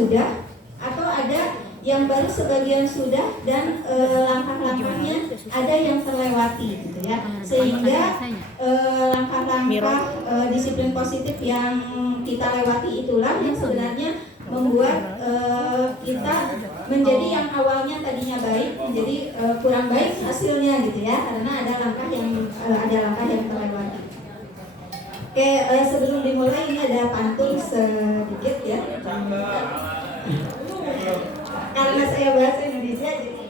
sudah, atau ada yang baru sebagian sudah, dan langkah-langkahnya ada yang terlewati gitu ya, sehingga langkah-langkah disiplin positif yang kita lewati itulah yang sebenarnya membuat kita menjadi yang awalnya tadinya baik menjadi kurang baik hasilnya gitu ya, karena ada langkah yang terlewati. Oke, sebelum dimulai ini ada pantun sedikit ya. Karena saya bahasa Indonesia jadi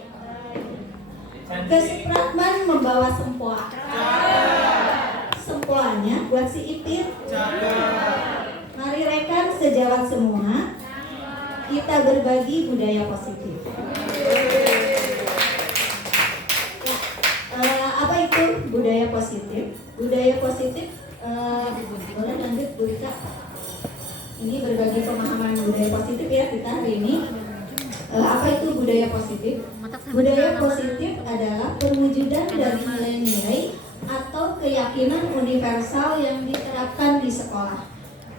ke Supratman membawa sempoa. Sempoanya buat si Ipit. Mari rekan sejawat semua, kita berbagi budaya positif. Apa itu budaya positif? Budaya positif, boleh lanjut Bu Rika. Ini berbagi pemahaman budaya positif ya kita hari ini. Apa itu budaya positif? Budaya positif adalah perwujudan dari nilai-nilai atau keyakinan universal yang diterapkan di sekolah.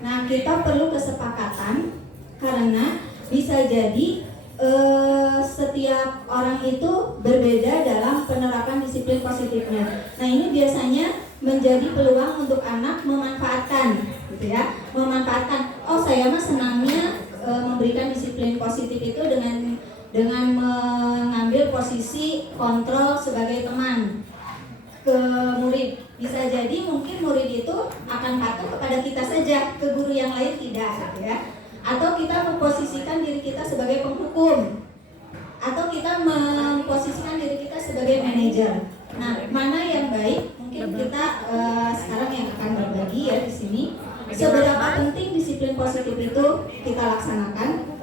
Nah, kita perlu kesepakatan karena bisa jadi setiap orang itu berbeda dalam penerapan disiplin positifnya. Nah, ini biasanya menjadi peluang untuk anak memanfaatkan, gitu ya, memanfaatkan. Oh, saya mah senangnya memberikan disiplin positif itu dengan mengambil posisi kontrol sebagai teman ke murid. Bisa jadi mungkin murid itu akan patuh kepada kita saja, ke guru yang lain tidak, gitu ya. Atau kita memposisikan diri kita sebagai penghukum, atau kita memposisikan diri kita sebagai manajer. Nah, mana yang baik? Mungkin kita sekarang yang akan berbagi ya di sini. Seberapa penting disiplin positif itu kita laksanakan?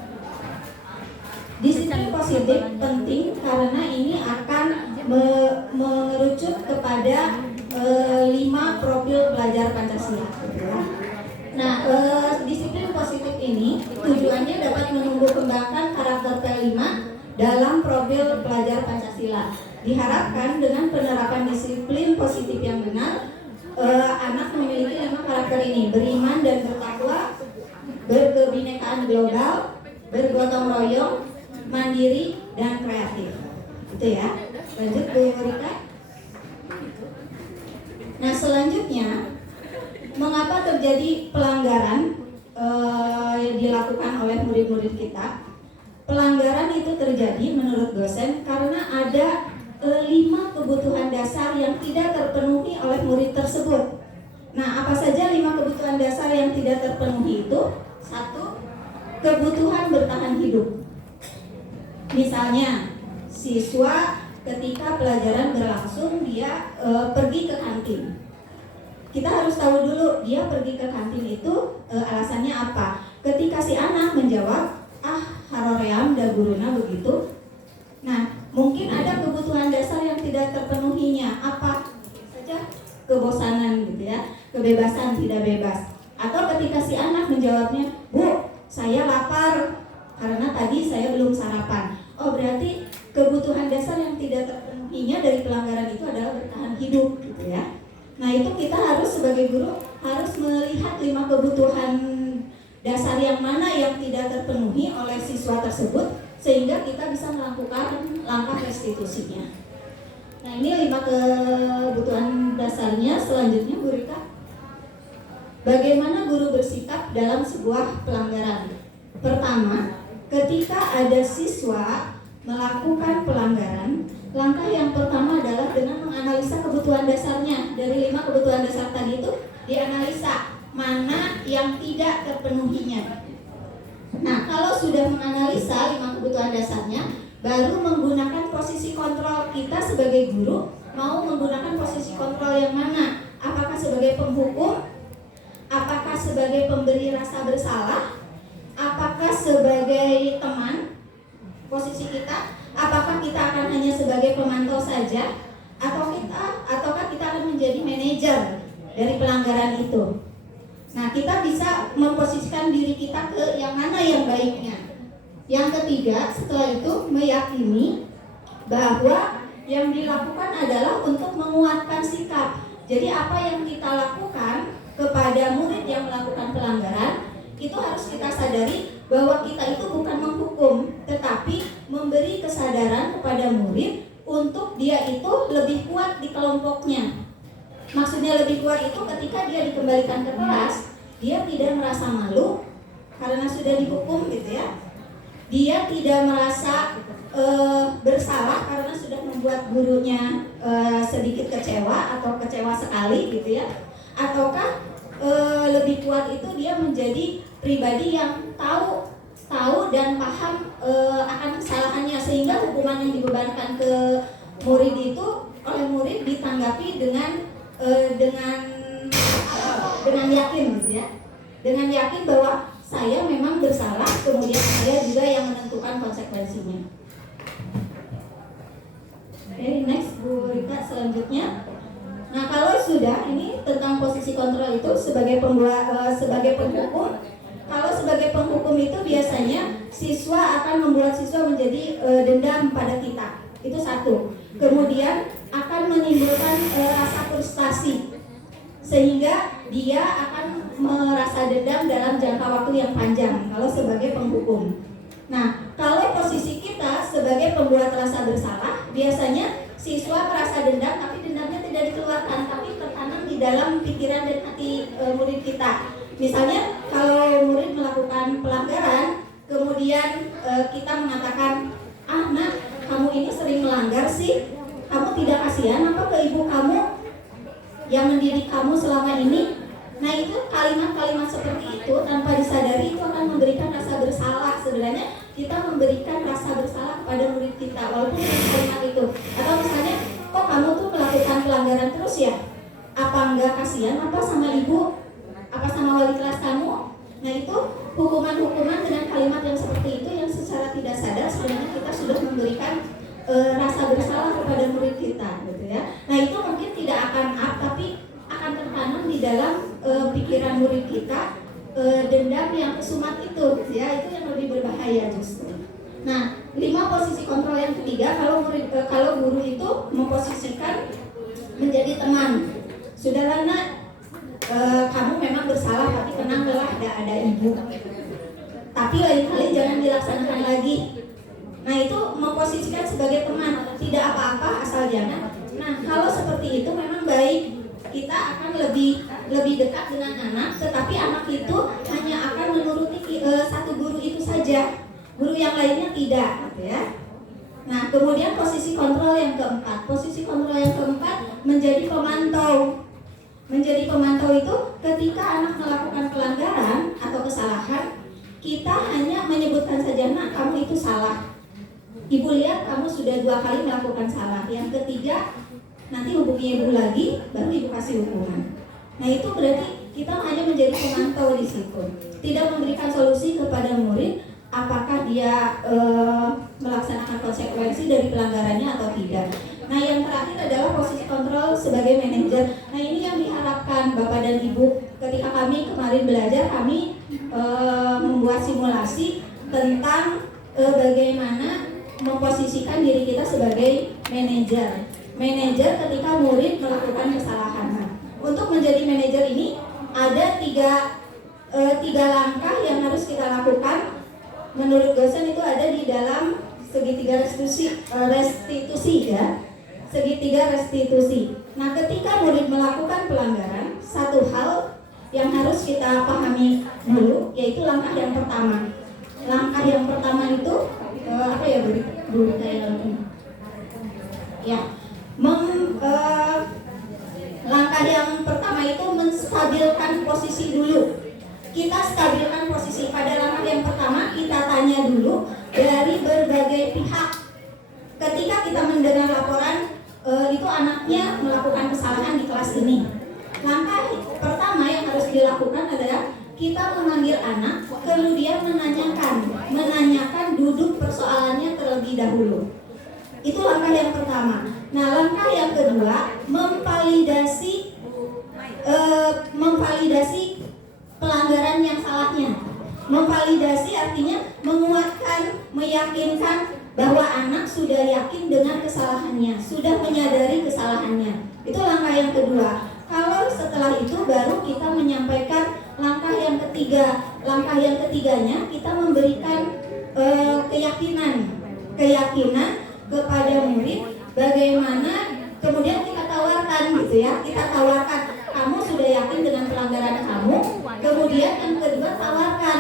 Disiplin positif penting karena ini akan mengerucut kepada 5 profil pelajar Pancasila. Nah, disiplin positif ini tujuannya dapat menumbuh kembangkan karakter P5 dalam profil pelajar Pancasila. Diharapkan dengan penerapan disiplin positif yang benar, anak memiliki 5 karakter ini: beriman dan bertakwa, berkebinekaan global, bergotong royong, mandiri, dan kreatif. Itu ya. Lanjut Bu Rika. Nah, selanjutnya, mengapa terjadi pelanggaran yang dilakukan oleh murid-murid kita? Pelanggaran itu terjadi menurut dosen karena ada 5 kebutuhan dasar yang tidak terpenuhi oleh murid tersebut. Nah, apa saja 5 kebutuhan dasar yang tidak terpenuhi itu? 1. Kebutuhan bertahan hidup. Misalnya, siswa ketika pelajaran berlangsung dia pergi ke kantin. Kita harus tahu dulu dia pergi ke kantin itu alasannya apa. Ketika si anak menjawab, haroream da guruna begitu. Nah, mungkin ada kebutuhan dasar yang tidak terpenuhinya. Apa saja? Kebosanan gitu ya, kebebasan tidak bebas. Atau ketika si anak menjawabnya, Bu, saya lapar karena tadi saya belum sarapan. Oh, berarti kebutuhan dasar yang tidak terpenuhinya dari pelanggaran itu adalah bertahan hidup gitu ya. Nah, itu kita harus sebagai guru harus melihat 5 kebutuhan dasar yang mana yang tidak terpenuhi oleh siswa tersebut sehingga kita bisa melakukan langkah restitusinya. Nah, ini 5 kebutuhan dasarnya. Selanjutnya Bu Rika, bagaimana guru bersikap dalam sebuah pelanggaran? Pertama, ketika ada siswa melakukan pelanggaran, langkah yang pertama adalah dengan menganalisa kebutuhan dasarnya. Dari 5 kebutuhan dasar tadi itu dianalisa mana yang tidak terpenuhinya. Nah, kalau sudah menganalisa 5 kebutuhan dasarnya, baru menggunakan posisi kontrol. Kita sebagai guru mau menggunakan posisi kontrol yang mana? Apakah sebagai penghukum? Apakah sebagai pemberi rasa bersalah? Apakah sebagai teman? Posisi kita, apakah kita akan hanya sebagai pemantau saja? Ataukah kita akan menjadi manajer dari pelanggaran itu? Nah, kita bisa memposisikan diri kita ke yang mana yang baiknya. Yang ketiga, setelah itu meyakini bahwa yang dilakukan adalah untuk menguatkan sikap. Jadi apa yang kita lakukan kepada murid yang melakukan pelanggaran, itu harus kita sadari bahwa kita itu bukan memberi kesadaran kepada murid untuk dia itu lebih kuat di kelompoknya. Maksudnya lebih kuat itu ketika dia dikembalikan ke kelas, dia tidak merasa malu karena sudah dihukum gitu ya. Dia tidak merasa bersalah karena sudah membuat gurunya sedikit kecewa atau kecewa sekali gitu ya. Ataukah lebih kuat itu dia menjadi pribadi yang tahu dan paham akan kesalahannya, sehingga hukuman yang dibebankan ke murid itu oleh murid ditanggapi dengan yakin gitu ya, dengan yakin bahwa saya memang bersalah, kemudian saya juga yang menentukan konsekuensinya. Oke, next Bu Rika selanjutnya. Nah, kalau sudah ini tentang posisi kontrol itu sebagai penghukum. Kalau sebagai penghukum itu biasanya siswa akan membuat siswa menjadi dendam pada kita. Itu satu. Kemudian akan menimbulkan rasa frustasi, sehingga dia akan merasa dendam dalam jangka waktu yang panjang kalau sebagai penghukum. Nah, kalau posisi kita sebagai pembuat rasa bersalah, biasanya siswa merasa dendam, tapi dendamnya tidak dikeluarkan, tapi tertanam di dalam pikiran dan hati murid kita. Misalnya kalau murid melakukan pelanggaran, kemudian kita mengatakan, nak, kamu ini sering melanggar sih, kamu tidak kasihan apa ke ibu kamu yang mendidik kamu selama ini? Nah, itu kalimat-kalimat seperti itu tanpa disadari itu akan memberikan rasa bersalah. Sebenarnya kita memberikan rasa bersalah kepada murid kita walaupun kalimat itu. Atau misalnya, kok kamu tuh melakukan pelanggaran terus ya? Apa enggak kasihan apa sama ibu? Apa sama wali kelas kamu? Nah, itu hukuman-hukuman dengan kalimat yang seperti itu yang secara tidak sadar sebenarnya kita sudah memberikan rasa bersalah kepada murid kita gitu ya. Nah, itu mungkin tidak akan tapi akan tertanam di dalam pikiran murid kita, dendam yang kesumat itu gitu ya. Itu yang lebih berbahaya justru. Nah, 5 posisi kontrol yang ketiga, kalau guru itu memposisikan menjadi teman. Sudahlah nak, kamu memang bersalah, tapi tenanglah, ada ibu. Tapi lain kali jangan dilaksanakan lagi. Nah, itu memposisikan sebagai teman, tidak apa-apa asal jangan. Nah, kalau seperti itu memang baik, kita akan lebih dekat dengan anak, tetapi anak itu hanya akan menuruti satu guru itu saja, guru yang lainnya tidak, gitu ya. Nah, kemudian posisi kontrol yang keempat. Posisi kontrol yang keempat menjadi pemantau. Menjadi pemantau itu ketika anak melakukan pelanggaran atau kesalahan, kita hanya menyebutkan saja, nak, kamu itu salah. Ibu lihat kamu sudah 2 kali melakukan salah. Yang ketiga, nanti hubungi ibu lagi, baru ibu kasih hukuman. Nah, itu berarti kita hanya menjadi pemantau di situ, tidak memberikan solusi kepada murid apakah dia melaksanakan konsekuensi dari pelanggarannya atau tidak. Nah, yang terakhir adalah posisi kontrol sebagai manajer. Nah, ini yang diharapkan Bapak dan Ibu. Ketika kami kemarin belajar, kami membuat simulasi tentang bagaimana memposisikan diri kita sebagai manajer. Manajer ketika murid melakukan kesalahan. Nah, untuk menjadi manajer ini ada tiga langkah yang harus kita lakukan. Menurut dosen itu ada di dalam segitiga restitusi ya. Segitiga restitusi. Nah, ketika murid melakukan pelanggaran, satu hal yang harus kita pahami dulu yaitu langkah yang pertama. Langkah yang pertama itu apa ya Bu? Ya. Langkah yang pertama itu menstabilkan posisi dulu. Kita stabilkan posisi. Pada langkah yang pertama kita tanya dulu dari berbagai pihak. Ketika kita mendengar laporan itu anaknya melakukan kesalahan di kelas ini, langkah pertama yang harus dilakukan adalah kita memanggil anak, kemudian menanyakan duduk persoalannya terlebih dahulu. Itu langkah yang pertama. Nah, langkah yang kedua memvalidasi pelanggaran yang salahnya. Memvalidasi artinya menguatkan, meyakinkan bahwa anak sudah yakin dengan kesalahannya, sudah menyadari kesalahannya. Itu langkah yang kedua. Kalau setelah itu baru kita menyampaikan langkah yang ketiga. Langkah yang ketiganya kita memberikan keyakinan keyakinan kepada murid bagaimana, kemudian kita tawarkan gitu ya, kita tawarkan, kamu sudah yakin dengan pelanggaran kamu, kemudian yang kedua tawarkan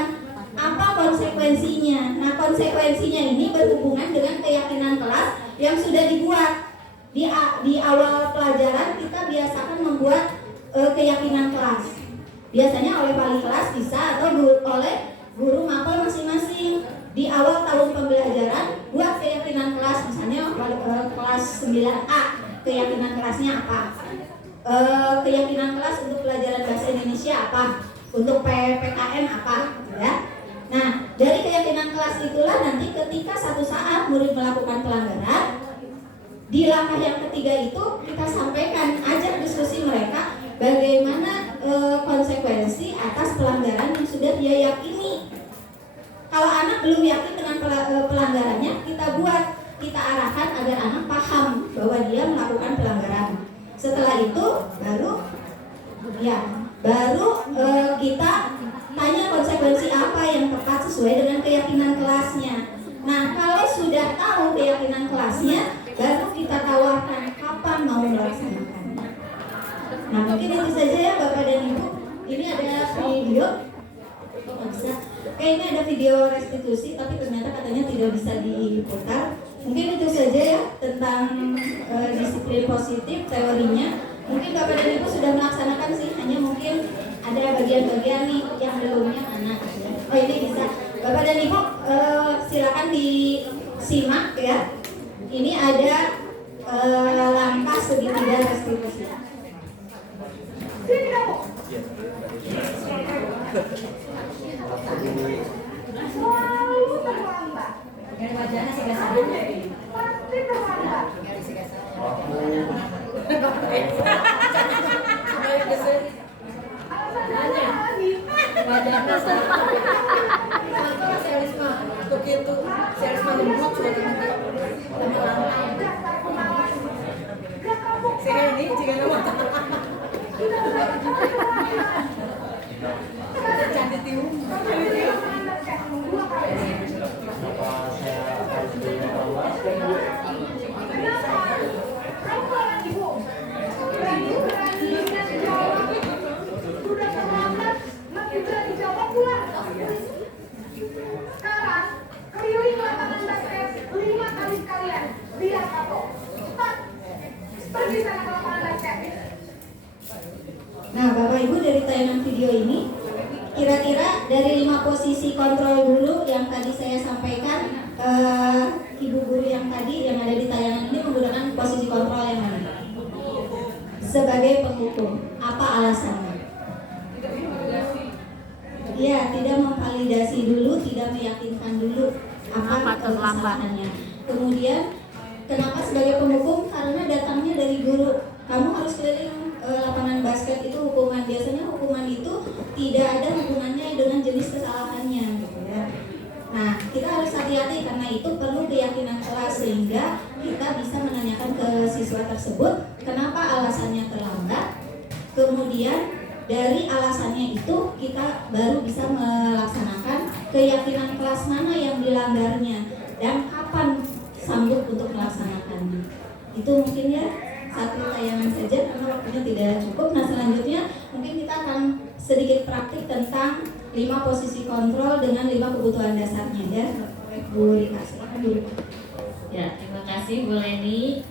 apa konsekuensinya. Nah, konsekuensinya ini berhubungan dengan keyakinan kelas yang sudah dibuat. Di awal pelajaran kita biasakan membuat keyakinan kelas. Biasanya oleh wali kelas bisa atau oleh guru mapel masing-masing. Di awal tahun pembelajaran buat keyakinan kelas, misalnya kelas 9A, keyakinan kelasnya apa? Keyakinan kelas untuk pelajaran bahasa Indonesia apa? Untuk PPKN apa? Ya. Nah, dari keyakinan kelas itulah nanti ketika satu saat murid melakukan pelanggaran, di langkah yang ketiga itu kita sampaikan, ajak diskusi mereka bagaimana konsekuensi atas pelanggaran yang sudah dia yakini. Kalau anak belum yakin dengan pelanggarannya, kita kita arahkan agar anak paham bahwa dia melakukan pelanggaran. Setelah itu baru kita tanya konsekuensi apa yang tepat sesuai dengan keyakinan kelasnya. Nah, kalau sudah tahu keyakinan kelasnya, baru kita tawarkan kapan mau melaksanakannya. Nah, mungkin itu saja ya Bapak dan Ibu. Ini ada video. Bisa. Kayaknya ada video restitusi, tapi ternyata katanya tidak bisa diputar. Mungkin itu saja ya tentang disiplin positif teorinya. Mungkin Bapak dan Ibu sudah melaksanakan sih, hanya mungkin ada bagian-bagian nih yang belumnya mana. Oh, ini bisa. Bapak dan Ibu silakan disimak ya. Ini ada langkah segitiga restitusi. Selalu terlambat. Dari wajahnya sih Pasti terlambat. Alasannya lagi. Wajahnya serisma begitu serisma gemuk sehingga ini jika nama cantik tiung Sekarang keliling lapangan basket 5 kali sekalian. Lihat Tato. Cepat. Pergi sana ke lapangan basket. Nah, Bapak Ibu, dari tayangan video ini, kira-kira dari 5 posisi kontrol dulu yang tadi saya sampaikan, Ibu guru yang tadi yang ada di tayangan ini menggunakan posisi kontrol yang mana? Sebagai penghukum, apa alasannya? Iya, tidak memvalidasi dulu, tidak meyakinkan dulu apa kesalahannya. Kemudian, kenapa sebagai penghukum? Karena datangnya dari guru. Kamu harus keliling lapangan basket, itu hukuman. Biasanya hukuman itu tidak ada hubungannya dengan jenis kesalahannya, gitu ya. Nah, kita harus hati-hati karena itu perlu keyakinan kelas sehingga kita bisa menanyakan ke siswa tersebut kenapa alasannya terlambat. Kemudian dari alasannya itu kita baru bisa melaksanakan keyakinan kelas mana yang dilanggarnya dan kapan sanggup untuk melaksanakannya. Itu mungkin ya satu tayangan saja karena waktunya tidak cukup. Nah, selanjutnya mungkin kita akan sedikit praktik tentang 5 posisi kontrol dengan 5 kebutuhan dasarnya ya. Bu Rika, silakan dulu. Ya, terima kasih Bu Leni.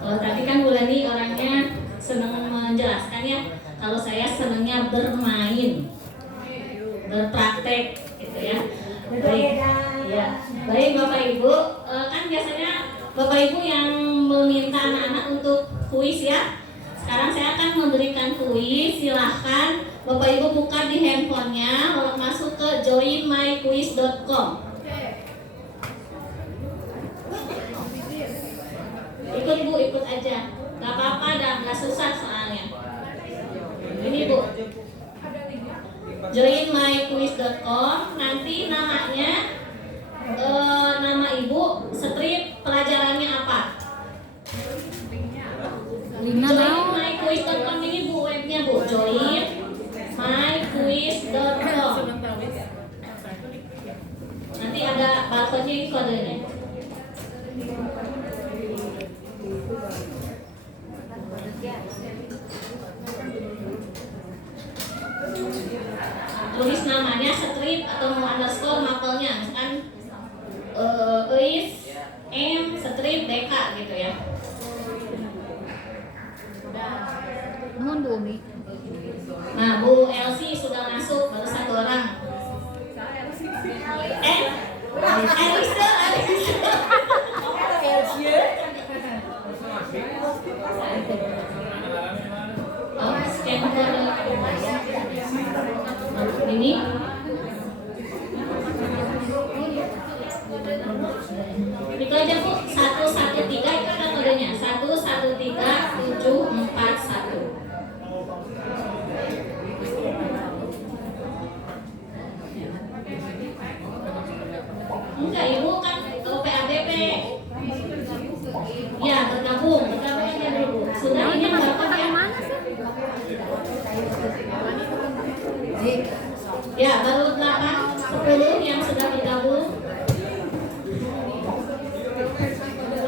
Kalau tadi kan Bu Leni orangnya senang menjelaskan ya. Kalau saya senangnya bermain, berpraktek, gitu ya. Baik, ya. Baik Bapak Ibu, kan biasanya Bapak Ibu yang meminta anak-anak untuk kuis ya. Sekarang saya akan memberikan kuis. Silahkan Bapak Ibu buka di handphonenya, masuk ke joinmyquiz.com. Ikut Bu, ikut aja. Gak apa-apa dan gak susah soalnya. Ini Bu, joinmyquiz.com. Nanti namanya nama Ibu, strip pelajarannya apa? Joinmyquiz.com ini Bu, webnya Bu, joinmyquiz.com. Nanti ada barcode-nya, ini kodenya. Tulis namanya, strip atau mau underscore mapelnya, misalkan Eis M strip DK gitu ya. Nuhun Bu Umi. Nah, Bu Elsie sudah masuk, baru satu orang. Elisa. Oh, scan kode. Ini. Itu aja Bu, 113 itu ada kodenya. 113741. Enggak, Ibu kan kalau PABP. Ya, bergabung aja dulu. Sudah ini berapa ya? Ya, baru 8, 10 yang sudah bergabung.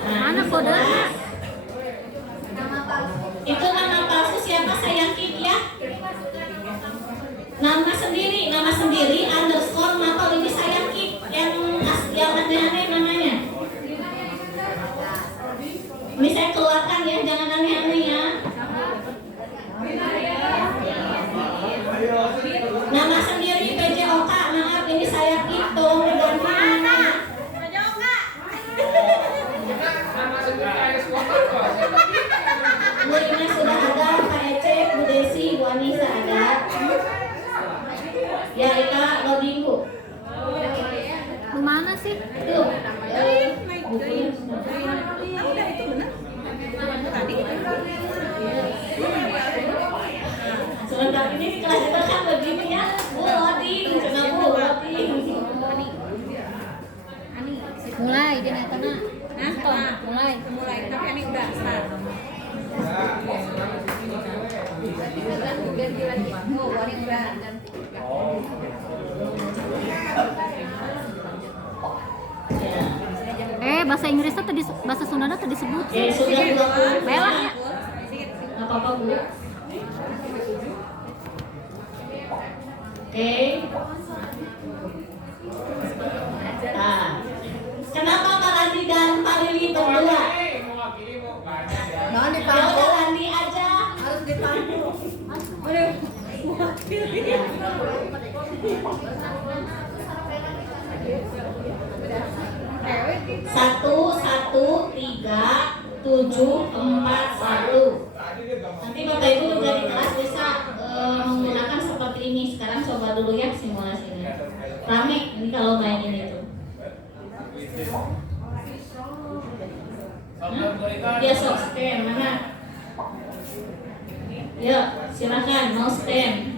Nah, Mana kodenya? itu nama palsu siapa saya klik ya? Nama sendiri underscore mapel ini saya klik yang aneh-aneh namanya. Ini saya keluarkan ya, jangan aneh-aneh ya. Nama sendiri PJOK, maaf ini saya klik, tolong diganti namanya. Bu Rina sudah ada, Pak Ece, Bu Desi, Bu Anissa ada. Ya, kita login Bu. Kemana sih? Tuh, sebentar ini di kelas kita kan begini ya. Bu, loading, cenah Bu, loading. Mulai dia netana. Mulai. Tapi ini udah start. Bahasa Inggrisnya tadi, bahasa Sundanya tadi disebut. Sudah 20. Belah ya. Nggak apa-apa Bu. Oke. Nah, kenapa Pak Randi dan Pak Lili berdua? Jangan Ya dipanggil, udah Randi aja. harus dipanggil. Aduh. 11371. Nanti Bapak Ibu juga di kelas bisa menggunakan seperti ini. Sekarang coba dulu ya simulasinya. Rame ini kalau main ini tuh. Ya sok scan mana? Ya silakan mau scan.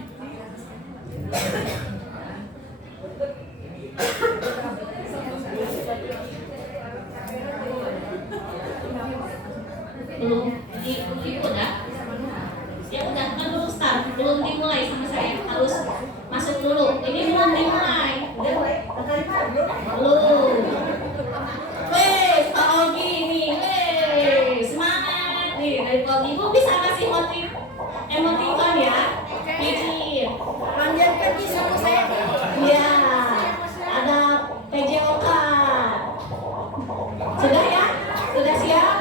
Belum udah ya udah kan belum start, belum dimulai sama saya, harus masuk dulu. Ini belum dimulai, belum. Wes Pak Ogi nih, wes semangat nih dari Pak Ogi. Ibu bisa kasih emoticon ya, pijit. Panggil pergi sama saya. Iya, ada PJOK. Sudah ya? Sudah siap?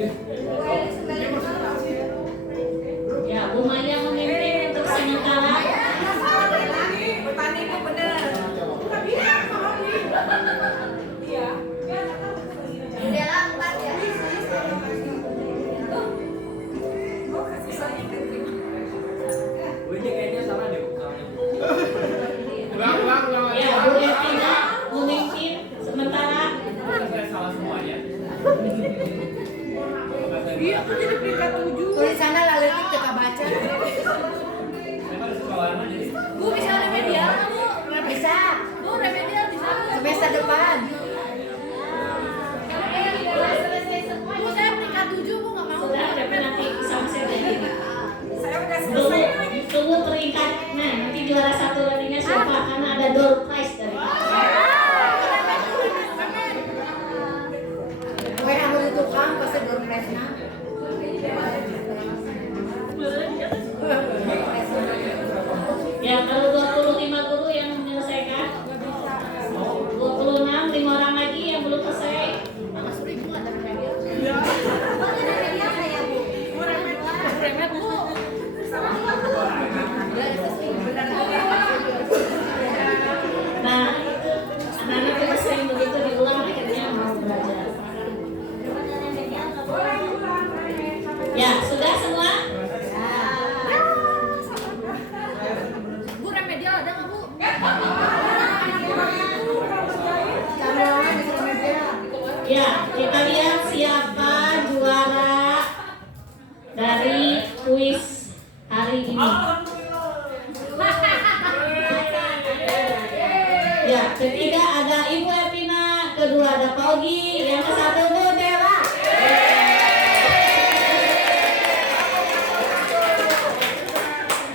Ya, Bu Maya memimpin untuk sementara. Petani itu bener. Udah lambat ya. Ya, Bu Etina memimpin sementara. Iya, aku jadi peringkat 7. Tulisannya laletik kita baca. Bu bisa remedial nggak, Bu? Bisa. Bu remedial bisa. Semester depan. Bu saya peringkat 7, Bu nggak mau. Sudah, tapi nanti sama saya lagi. Saya udah Tunggu peringkat. Nah, nanti juara satu nantinya siapa? Karena ada door prize dari Gue aku tukang pasti berpresna. Ya, kalau 25 guru yang menyelesaikan, 26, 5 orang lagi yang belum selesai. remet, Bu. Nah, anak-anak kita sering begitu diulang akhirnya mau belajar. Ya, sudah semua? Bu remedial ada nggak, Bu? Ya, kita lihat siapa juara dari kuis hari ini. Ya, ketiga ada Ibu Epina, kedua ada Paugi, yang ke satu Bu Dewa.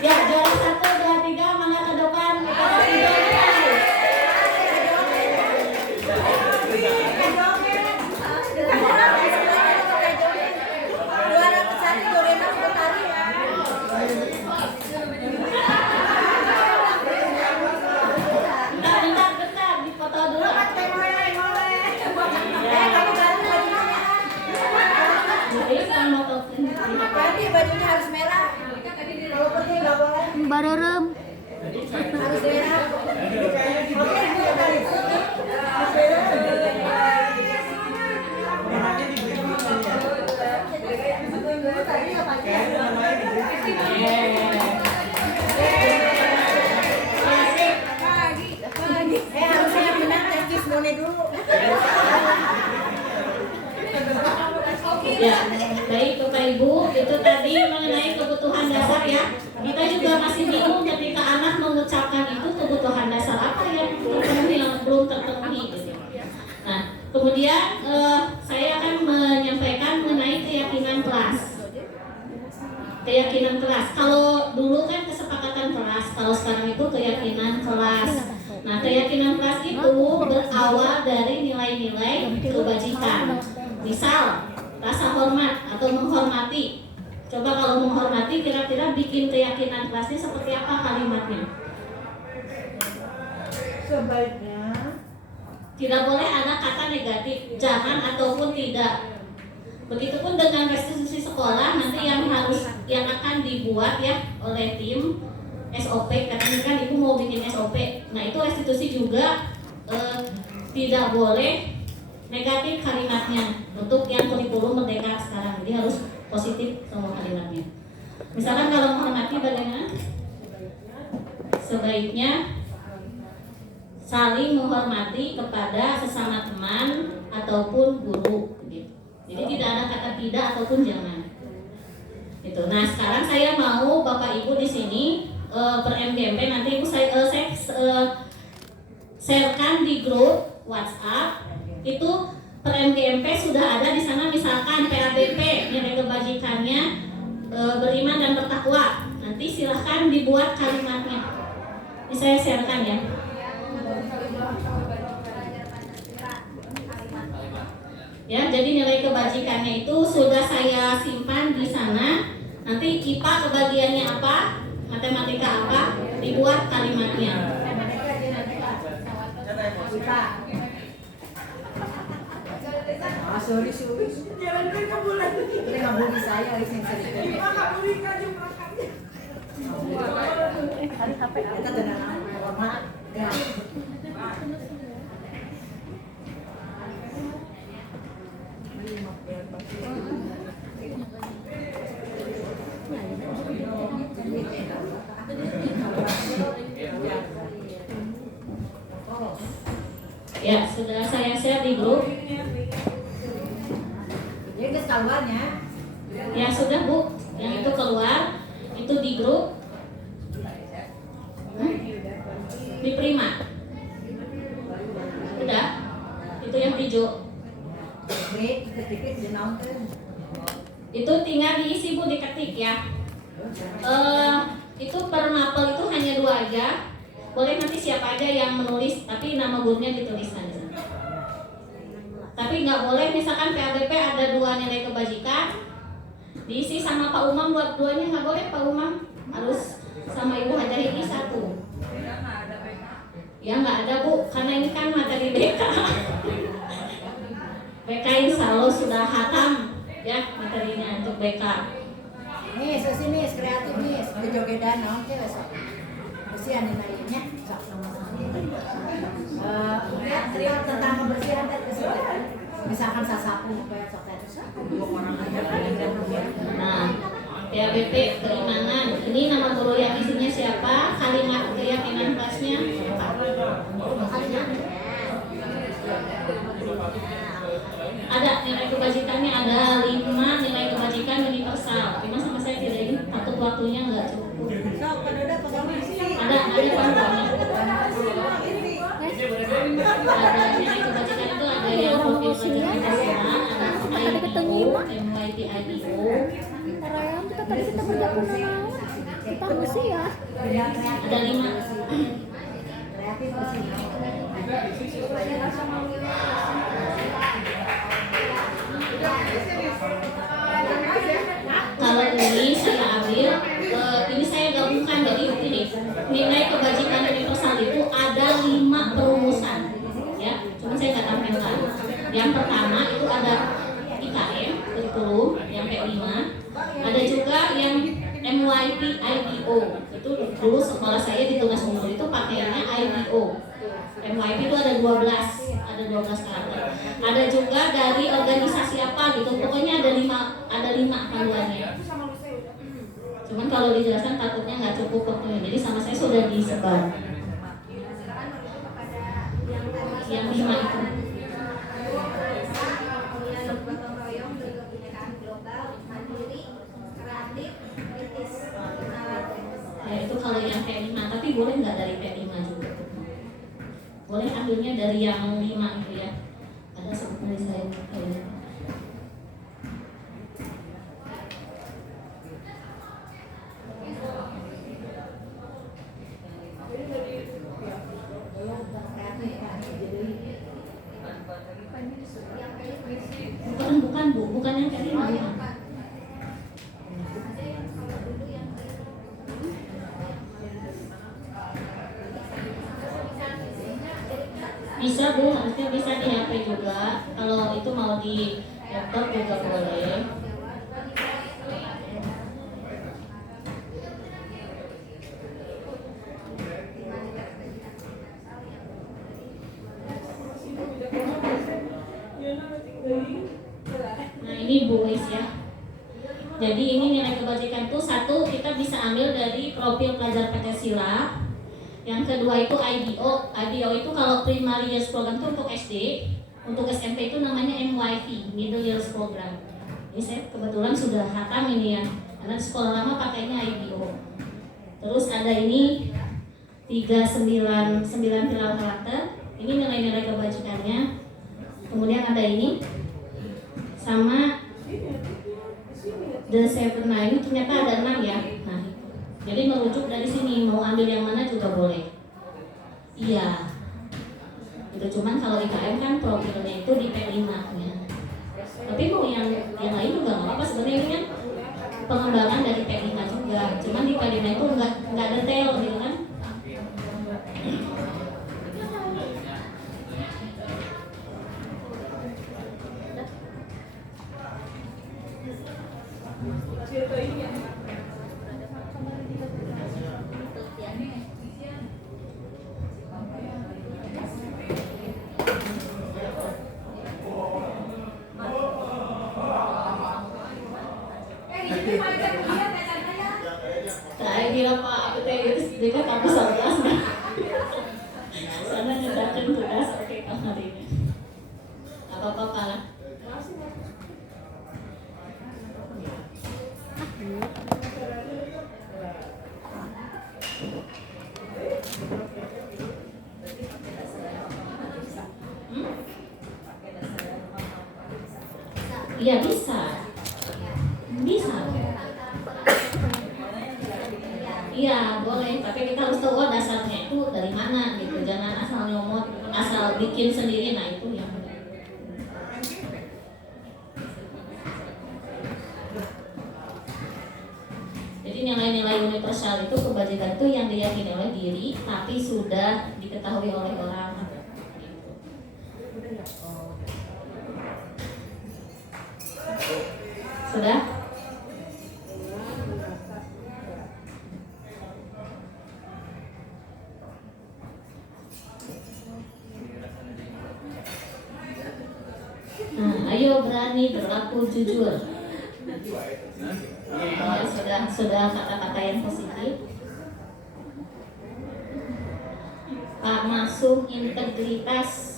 Ya, juara 1, 2, 3, mangga ke depan. Kita kasih doa. Bentar, dipoto dulu. Jadi kan mau Berarti bajunya harus merah. Kalau pergi nggak boleh. Barerem. Harus merah. Oke, harusnya menang testimoni dulu. Ya, baik Bapak Ibu, itu tadi mengenai kebutuhan dasar ya. Kita juga masih bingung ketika anak mengucapkan itu kebutuhan dasar apa yang terpenuhi yang belum terpenuhi. Gitu. Nah, kemudian saya akan menyampaikan mengenai keyakinan kelas. Keyakinan kelas. Kalau dulu kan kesepakatan kelas, kalau sekarang itu keyakinan kelas. Nah, keyakinan kelas itu berawal dari nilai-nilai kebajikan. Misal, rasa hormat atau menghormati. Coba kalau menghormati kira-kira bikin keyakinan kelasnya seperti apa kalimatnya? Sebaiknya Tidak boleh ada kata negatif, jangan ataupun tidak. Begitupun dengan restitusi sekolah nanti yang akan dibuat ya oleh tim SOP, katanya kan ibu mau bikin SOP. Nah itu restitusi juga tidak boleh negatif kalimatnya untuk yang kurikulum merdeka sekarang. Jadi harus positif semua kalimatnya. Misalkan kalau menghormati bagaimana? Sebaiknya saling menghormati kepada sesama teman ataupun guru. Gitu. Jadi tidak ada kata tidak ataupun jangan. Gitu. Nah sekarang saya mau Bapak Ibu di sini per MGMP nanti ibu saya sharekan di grup WhatsApp itu per MGMP sudah ada di sana misalkan PABP nilai kebajikannya beriman dan bertakwa. Nanti silahkan dibuat kalimatnya. Ini saya sharekan ya. Ya, jadi nilai kebajikannya itu sudah saya simpan di sana. Nanti IPA kebagiannya apa, matematika apa, dibuat kalimatnya. sorry. Jalan ke bulan. Ini nggak boleh saya sing cerita. Nggak boleh kaju makannya. Kita tenang, hormat. Ya. Ya, sudah saya share di grup. Jadi guys kawannya. Ya sudah Bu, yang itu keluar, itu di grup. Di Prima. Udah, itu yang hijau. Break, dikit di nonton. Itu tinggal diisi Bu, diketik ya. Itu per mapel itu hanya 2 aja. Boleh nanti siapa aja yang menulis, tapi nama gurunya dituliskan di sana. Tapi nggak boleh misalkan PABP ada 2 nilai kebajikan, diisi sama Pak Umam buat 2-nya, nggak boleh Pak Umam, harus sama Ibu Hajar ini 1. Ya nggak ada Bu, karena ini kan materi BK. BK insya Allah sudah hatam ya materinya untuk BK. Nih, sini kreatif nih, kejogedan naon teh besok. Bersihan di marinya, sok sama-sama. Lihat tentang kebersihan teh kesulitan. Misalkan sasapu supaya sok teh. Orang aja Nah, PABP keimanan. Ini nama guru yang isinya siapa? Kalimat keyakinan kelasnya ada nilai kebajikannya, ada 5 nilai kebajikan universal. Cuma sama saya tidak ini takut waktunya nggak cukup. Ada panduannya. Ada nilai kebajikan itu ada yang profil pelajaran Pancasila, ada IPO, MYT IPO. Orang kita tadi kita bergabung sama kita mesti ya. Ada 5. kreatif bersih. Kalau ini saya ambil, ini saya gabungkan jadi ini nilai kebajikan universal itu ada 5 perumusan, ya. Cuma saya nggak tampilkan. Yang pertama itu ada IKM kurikulum yang P5, ada juga yang MYT IPO. Itu dulu sekolah saya di tugas umur itu pakainya IPO. MYT itu ada 12 karakter. Ada juga dari organisasi apa gitu. Pokoknya ada 5 panduannya. Cuman kalau dijelaskan takutnya nggak cukup waktunya. Jadi sama saya sudah disebar. Yang 5 itu. Ya itu kalau yang P5, tapi boleh nggak dari P5 juga? Boleh ambilnya dari yang 5 itu ya. Ada sebetulnya saya kayaknya. Bukan Bu, bukan yang P5 bukan. Bisa Bu, harusnya bisa di HP juga. Kalau itu mau di laptop juga boleh. Nah ini boys ya. Jadi ini nilai kebajikan tuh 1 kita bisa ambil dari profil pelajar Pancasila. Yang kedua itu IBO. IBO itu kalau primary years program itu untuk SD, untuk SMP itu namanya MYP, Middle Years Program. Ini saya kebetulan sudah hatam ini ya, karena sekolah lama pakainya IBO. Terus ada ini 9 pilar karakter. Ini nilai-nilai kebajikannya. Kemudian ada ini sama The Seven. Nah ini ternyata ada 6 ya. Nah, jadi merujuk dari sini, mau ambil yang mana juga boleh. Iya. Itu cuman kalau IKM kan profilnya itu di P5-nya. Tapi mau yang lain juga nggak apa-apa sebenarnya, ini kan pengembangan dari P5 juga. Cuman di P5 itu nggak detail gitu kan. Saya kira Pak aku teh itu sedikit kamu 11 kan. Sana nyedakan tugas oke hari ini. Apa-apa lah. Iya bisa. Bisa. Iya boleh, tapi kita harus tahu oh, dasarnya itu dari mana gitu. Jangan asal nyomot, asal bikin sendiri. Nah itu yang. Jadi nilai-nilai universal itu kebajikan itu yang diyakini oleh diri, tapi sudah diketahui oleh orang. Sudah? Nah, ayo berani berlaku jujur. Ya, sudah kata-kata yang positif. Pak masuk integritas.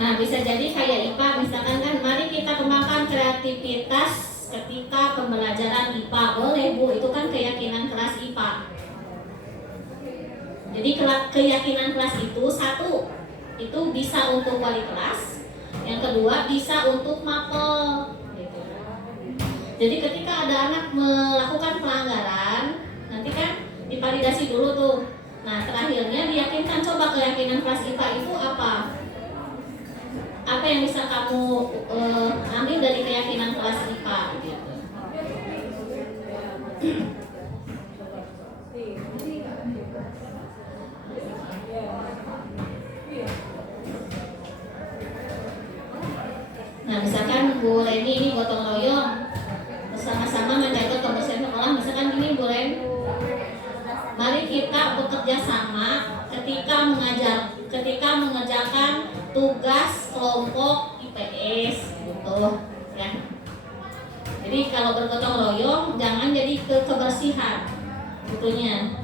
Nah, bisa jadi kayak IPA, misalkan kan, mari kita kembangkan kreativitas ketika pembelajaran IPA. Boleh Bu, itu kan keyakinan kelas IPA. Jadi keyakinan kelas itu satu, itu bisa untuk wali kelas. Yang kedua bisa untuk mapel. Gitu. Jadi ketika ada anak melakukan pelanggaran, nanti kan divalidasi dulu tuh. Nah, terakhirnya diyakinkan, coba keyakinan kelas IPA itu apa? Apa yang bisa kamu ambil dari keyakinan kelas IPA gitu. Nah, misalkan Bu Leni ini gotong royong bersama-sama menjaga kebersihan sekolah. Misalkan gini Bu Len, mari kita bekerja sama ketika mengerjakan tugas kelompok IPS gitu ya. Jadi kalau bergotong royong jangan jadi kebersihan gitunya.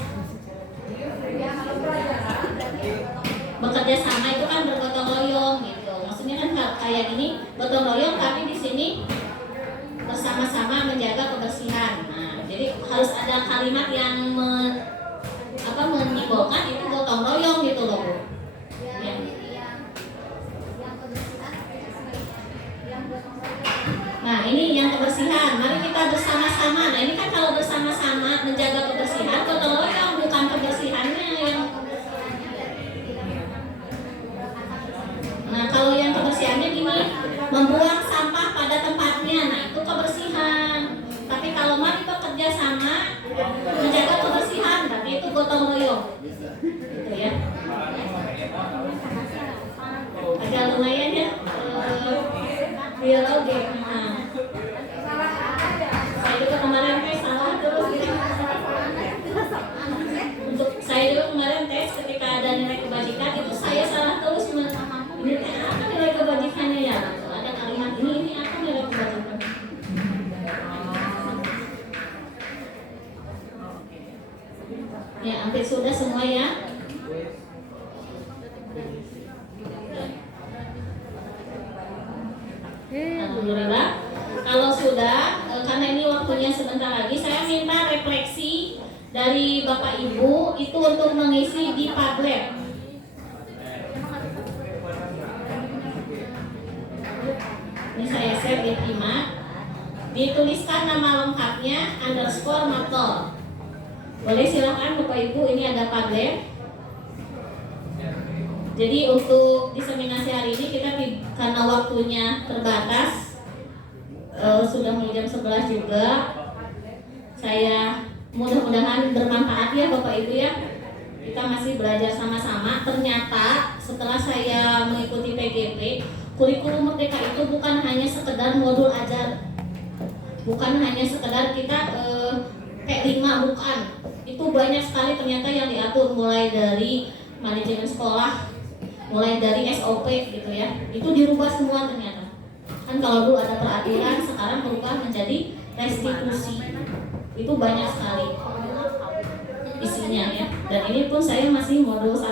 Bekerja sama itu kan bergotong royong gitu. Maksudnya kan kayak gini, gotong royong tapi di sini bersama-sama menjaga kebersihan. Nah, jadi harus ada kalimat yang menyimbolkan itu gotong royong gitu loh Bu. Ya. Nah, ini yang kebersihan. Mari kita bersama-sama. Nah, ini kan kalau bersama-sama menjaga kebersihan, gotong royong bukan kebersihannya yang. Nah, kalau yang kebersihannya gini, membuang sampah pada tempatnya. Nah, itu kebersihan. Tapi kalau mari bekerja sama menjaga kebersihan, berarti itu gotong royong. Gitu ya. Agak lumayan ya. Biologi. Nah. Saya juga kemarin tes salah terus gitu. Untuk saya juga kemarin tes ketika ada nilai kebajikan itu saya salah terus. Ini apa nilai kebajikannya ya? Ada kalimat ini apa nilai kebajikan? Ya, hampir sudah semua ya. Alhamdulillah. Kalau sudah, karena ini waktunya sebentar lagi, saya minta refleksi dari Bapak Ibu itu untuk mengisi di Padlet. Ini saya share di Prima. Dituliskan nama lengkapnya _mapel. Boleh silakan Bapak Ibu, ini ada Padlet. Jadi untuk diseminasi hari ini kita karena waktunya terbatas, sudah mau jam 11 juga. Saya mudah-mudahan bermanfaat ya Bapak Ibu ya. Kita masih belajar sama-sama. Ternyata setelah saya mengikuti PGP, kurikulum Merdeka itu bukan hanya sekedar modul ajar, bukan hanya sekedar kita P5, bukan. Itu banyak sekali ternyata yang diatur, mulai dari manajemen sekolah, mulai dari SOP gitu ya. Itu dirubah semua ternyata. Kan kalau dulu ada peraturan, sekarang berubah menjadi restitusi. Itu banyak sekali isinya ya. Dan ini pun saya masih modul 1.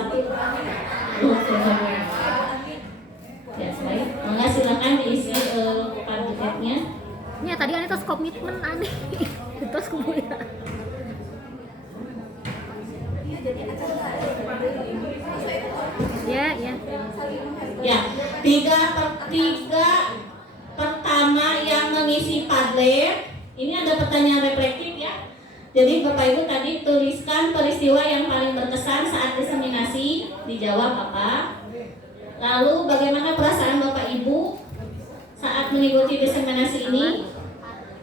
Ya, baik. Maka silakan diisi pagetnya. Ya tadi aneh tos komitmen aneh. Terus kemudian. Ya. Ya, tiga pertama yang mengisi Padlet. Ini ada pertanyaan reflektif ya. Jadi Bapak Ibu tadi tuliskan peristiwa yang paling berkesan saat diseminasi, dijawab apa. Lalu bagaimana perasaan Bapak Ibu saat mengikuti diseminasi ini.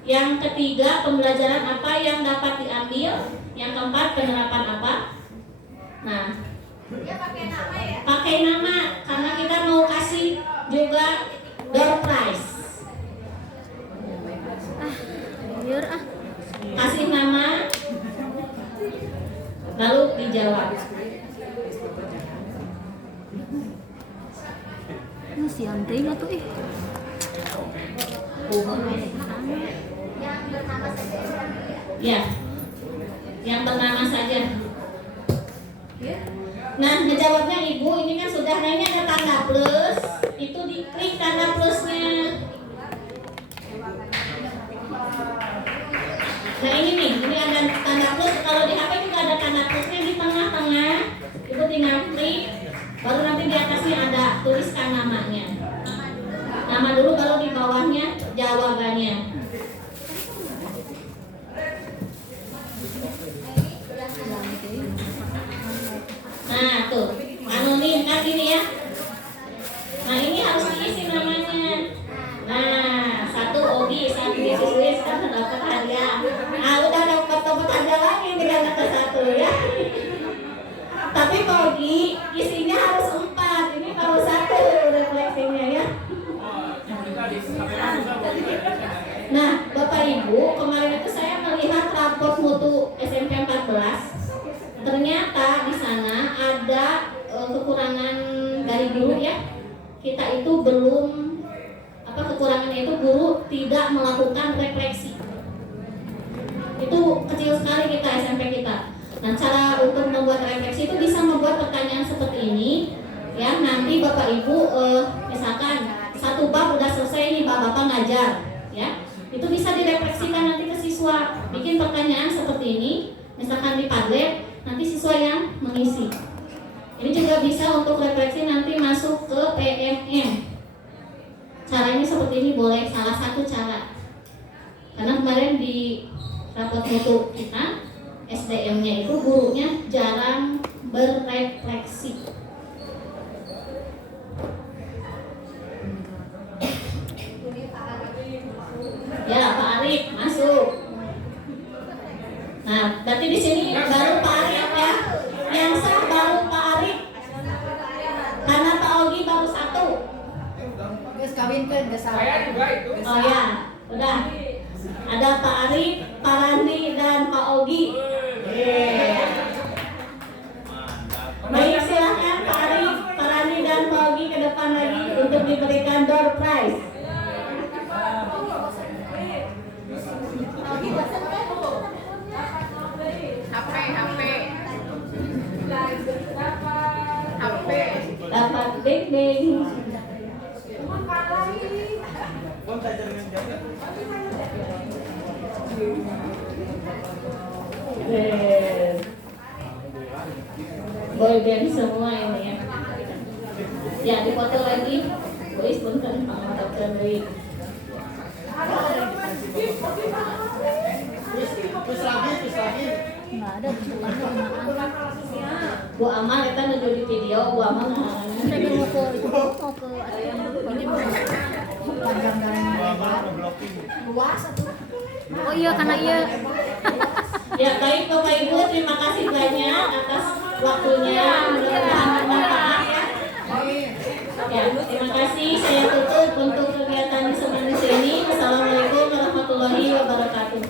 Yang ketiga, pembelajaran apa yang dapat diambil. Yang keempat, penerapan apa. Nah, Dia pakai nama ya? pakai nama karena kita mau kasih juga door prize. Biar Kasih nama lalu dijawab. masih anteng atau Yang bernama saja. Ya, yang bernama saja. Nah, ngejawabnya Ibu, ini kan sudah, nah ini ada tanda plus, itu diklik tanda plusnya. Nah ini nih, ini ada tanda plus. Kalau di HP juga ada tanda plusnya di tengah-tengah. Ibu tinggal klik, baru nanti di atasnya ada tuliskan namanya. Nama dulu, baru di bawahnya jawabannya. Nah tuh, anonim kan ini ya. Nah ini harus diisi namanya. Nah, 1 Ogi, 1 Yesus, kan dapat hadiah. Nah udah dapat hadiah lagi, tidak dapat 1 ya. Tapi Ogi isinya harus 4. Ini baru 1 refleksinya ya. Nah, Bapak Ibu, kemarin itu saya melihat raport mutu SMP 14. Ternyata di sana ada kekurangan dari guru ya. Kita itu belum kekurangannya itu guru tidak melakukan refleksi. Itu kecil sekali kita SMP kita. Nah, cara untuk membuat refleksi itu bisa membuat pertanyaan seperti ini. Ya, nanti Bapak Ibu misalkan 1 bab udah selesai nih Bapak ngajar, ya. Itu bisa direfleksikan nanti ke siswa. Bikin pertanyaan seperti ini, misalkan di Padlet, nanti siswa yang mengisi. Ini juga bisa untuk refleksi nanti masuk ke PMM. Caranya seperti ini, boleh salah satu cara. Karena kemarin di raport mutu kita, SDM-nya itu gurunya jarang berefleksi. Ya, Pak Arif masuk. Nah, berarti di sini baru Pak Arif ya. Yang sah baru Pak Arif. Karena Pak Ogi baru 1. Terus kawin kan udah saya juga itu. Oh ya, udah. Ada Pak Arif, Pak Randi, dan Pak Ogi. Baik, silahkan Pak Arif, Pak Randi, dan Pak Ogi ke depan lagi untuk diberikan door prize. Dapat bing-bing. Boyband semua ini ya. Ya, dipoto lagi. Boys punten pangotopkeun deui. Terus lagi. Nggak ada di depannya Amal. Bu Amal kita nuju di video Bu Amal Saya mau ke ATM dulu. Panjang jalan luas atau Oh iya karena iya. ya. Baik Bapak Ibu, terima kasih banyak atas waktunya, mudah-mudahan bermanfaat ya. Ya, terima kasih. Saya tutup untuk kegiatan di Manusia ini. Assalamualaikum warahmatullahi wabarakatuh.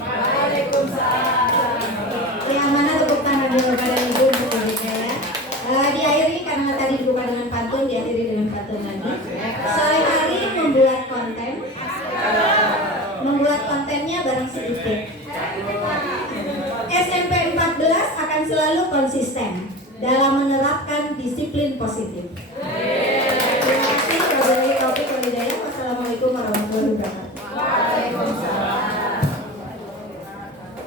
Yang mana tepuk tangan dulu pada Ibu untuk selanjutnya ya. Diakhiri karena tadi dibuka dengan pantun, diakhiri dengan pantun lagi. Sore hari membuat kontennya bareng sedikit. SMP 14 akan selalu konsisten dalam menerapkan disiplin positif.